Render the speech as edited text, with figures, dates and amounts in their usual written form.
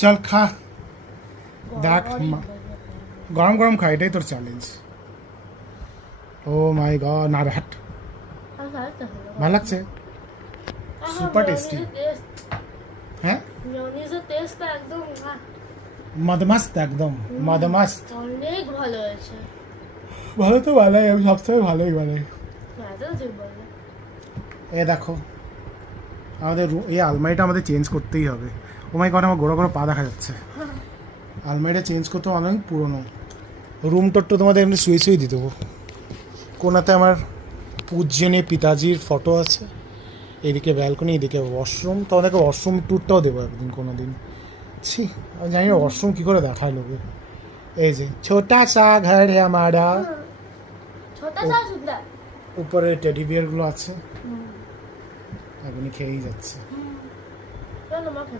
চল খা, দেখ গরম গরম খা, এটাই তোর চ্যালেঞ্জ। ও মাই গড, না রে হাট, ভালো লাগছে, সুপার টেস্টি। হ্যাঁ মেয়োনিজের টেস্টটা একদম মদমস্ত, একদম মদমস্ত। অনেক ভালো হয়েছে। ভালো তো ভালোই, আমি সবসময় ভালোই বানাই। এ দেখো আমাদের এই আলমারিটা আমাদের চেঞ্জ করতেই হবে। ও মাই গড, আমার গোড়া গোড়া পা দেখা যাচ্ছে। আলমারিটা চেঞ্জ করতে অনেক পুরনো। রুম টোট্টো তোমাদের এমনি শুয়ে শুয়ে দিয়ে দেবো। কোনাতে আমার পূজনীয় পিতাজির ফটো আছে, এদিকে ব্যালকনি, এদিকে ওয়াশরুম। তোমাদেরকে ওয়াশরুম ট্যুরটাও দেবো একদিন, কোনো দিন। ছি, আমি জানি না ওয়াশরুম কী করে দেখায় লোকে। এই যে ছোটা সা ঘর হে আমারা, ছোটা সা সুন্দর। উপরে টেডি বিয়ারগুলো আছে, এখনই খেয়েই যাচ্ছে। চলো মা খেতে।